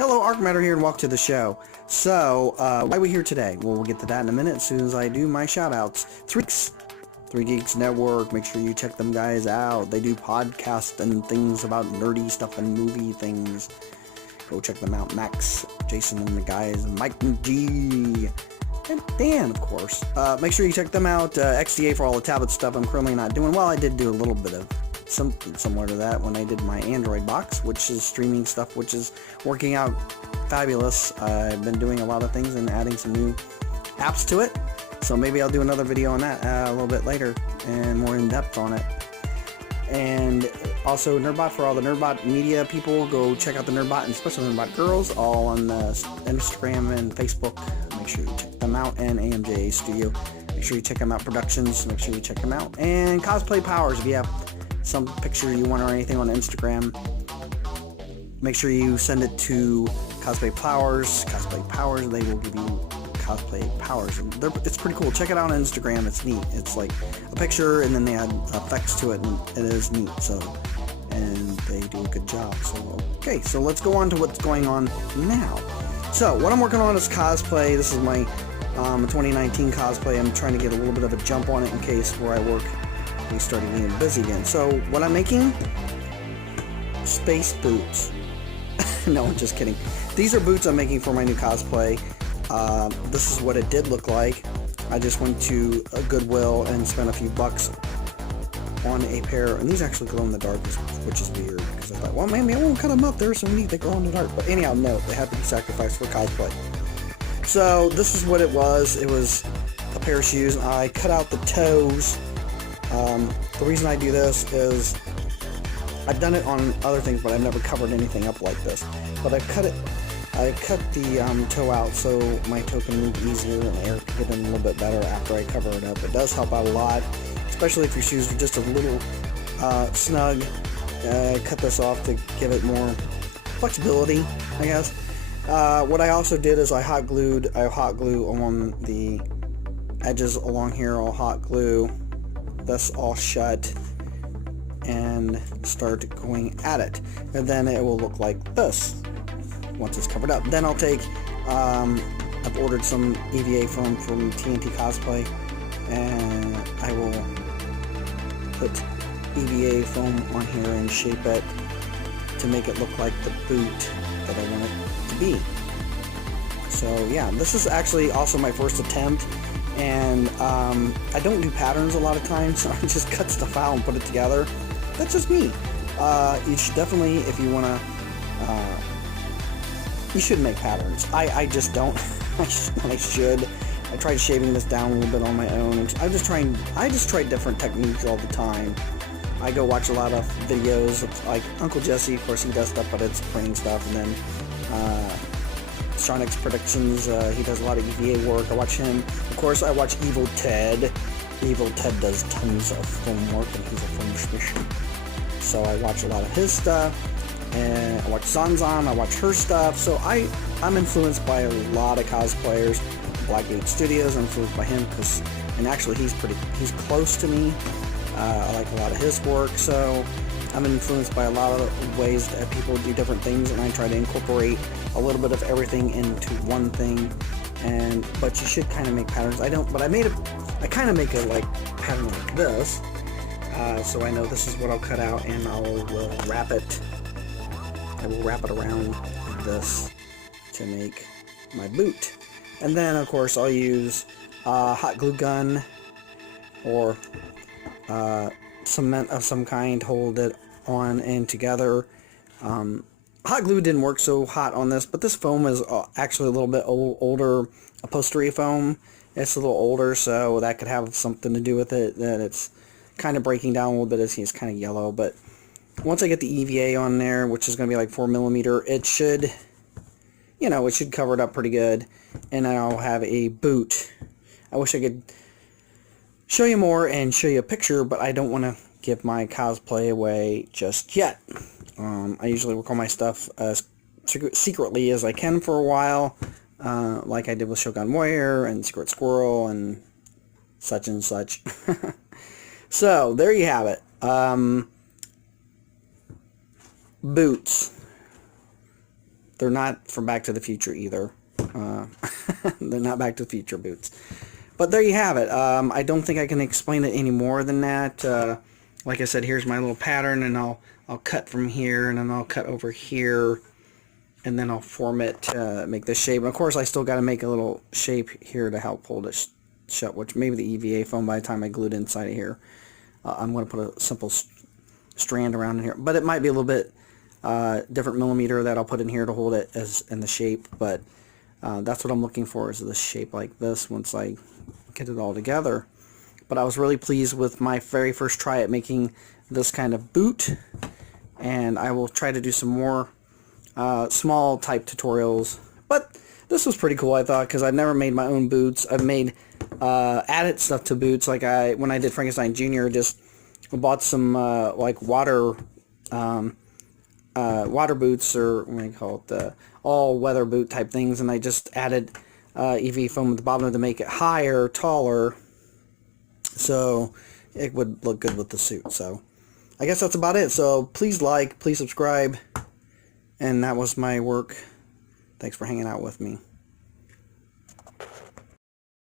Hello, Arcmatter here, and welcome to the show. So, why are we here today? Well, we'll get to that in a minute as soon as I do my shout-outs. 3 Geeks Network, make sure you check them guys out. They do podcasts and things about nerdy stuff and movie things. Go check them out. Max, Jason, and the guys, Mike and G, and Dan, of course. Make sure you check them out. XDA for all the tablet stuff I'm currently not doing. Well, I did do a little bit of something similar to that when I did my Android box, which is streaming stuff, which is working out fabulous. I've been doing a lot of things and adding some new apps to it, so maybe I'll do another video on that a little bit later and more in depth on it. And also Nerdbot for all the Nerdbot media people. Go check out the Nerdbot and especially Nerdbot girls, all on Instagram and Facebook. Make sure you check them out. And AMJ Studio, make sure you check them out. Productions, make sure you check them out. And Cosplay Powers, if you have some picture you want or anything on Instagram, make sure you send it to Cosplay Powers. Cosplay Powers, they will give you Cosplay Powers, and it's pretty cool. Check it out on Instagram. It's neat. It's like a picture and then they add effects to it, and it is neat. So, and they do a good job. So okay, so let's go on to what's going on now. So what I'm working on is cosplay. This is my 2019 cosplay. I'm trying to get a little bit of a jump on it in case where I work we started getting busy again. So what I'm making, space boots. No, I'm just kidding. These are boots I'm making for my new cosplay. This is what it did look like. I just went to a Goodwill and spent a few bucks on a pair, and these actually glow in the dark, which is weird, because I thought, well, maybe I won't cut them up. They're so neat, they glow in the dark. But anyhow, no, they have to be sacrificed for cosplay. So this is what it was. It was a pair of shoes. I cut out the toes. The reason I do this is I've done it on other things, but I've never covered anything up like this. But I cut the toe out so my toe can move easier and air can get in a little bit better after I cover it up. It does help out a lot, especially if your shoes are just a little snug. Cut this off to give it more flexibility, I guess. What I also did is I hot glue on the edges along here. I'll hot glue this all shut and start going at it, and then it will look like this once it's covered up. Then I'll take I've ordered some EVA foam from TNT Cosplay, and I will put EVA foam on here and shape it to make it look like the boot that I want it to be. So yeah, this is actually also my first attempt, and I don't do patterns a lot of times, so I just cut stuff out and put it together. That's just me. You should definitely, if you want to, you should make patterns. I just don't. I should. I tried shaving this down a little bit on my own. I just try different techniques all the time. I go watch a lot of videos of, like Uncle Jesse, of course he does stuff, but it's printing stuff, and then Sonic's Predictions, he does a lot of EVA work. I watch him. Of course, I watch Evil Ted. Evil Ted does tons of film work, and he's a film musician. So I watch a lot of his stuff, and I watch Zanzan, I watch her stuff. So I'm influenced by a lot of cosplayers. Blackgate Studios, I'm influenced by him, and actually he's close to me. I like a lot of his work, so I'm influenced by a lot of ways that people do different things, and I try to incorporate a little bit of everything into one thing. But you should kind of make patterns. I don't, but I kind of make a pattern like this, so I know this is what I'll cut out, and I will wrap it. I will wrap it around this to make my boot, and then of course I'll use hot glue gun or cement of some kind, hold it on and together. Hot glue didn't work so hot on this, but this foam is actually a little bit older upholstery foam. It's a little older, so that could have something to do with it, that it's kind of breaking down a little bit as it's kind of yellow. But once I get the EVA on there, which is going to be like 4mm, it should, it should cover it up pretty good, and I'll have a boot. I wish I could show you more and show you a picture, but I don't want to give my cosplay away just yet. I usually work on my stuff as secretly as I can for a while, like I did with Shogun Warrior and Secret Squirrel and such and such. So there you have it. Boots. They're not from Back to the Future either. They're not Back to the Future boots. But there you have it. I don't think I can explain it any more than that. Like I said, here's my little pattern, and I'll cut from here, and then I'll cut over here, and then I'll form it to make this shape. And of course, I still got to make a little shape here to help hold it shut, which maybe the EVA foam by the time I glue it inside of here. I'm going to put a simple strand around in here, but it might be a little bit different millimeter that I'll put in here to hold it as in the shape. But that's what I'm looking for, is this shape like this once I get it all together. But I was really pleased with my very first try at making this kind of boot, and I will try to do some more small type tutorials. But this was pretty cool, I thought, because I've never made my own boots. I've made added stuff to boots, like when I did Frankenstein Jr., just bought some like water boots, or what do you call it, the all weather boot type things, and I just added EV foam at the bottom to make it higher, taller, so it would look good with the suit. So I guess that's about it. So please like, please subscribe, and that was my work. Thanks for hanging out with me.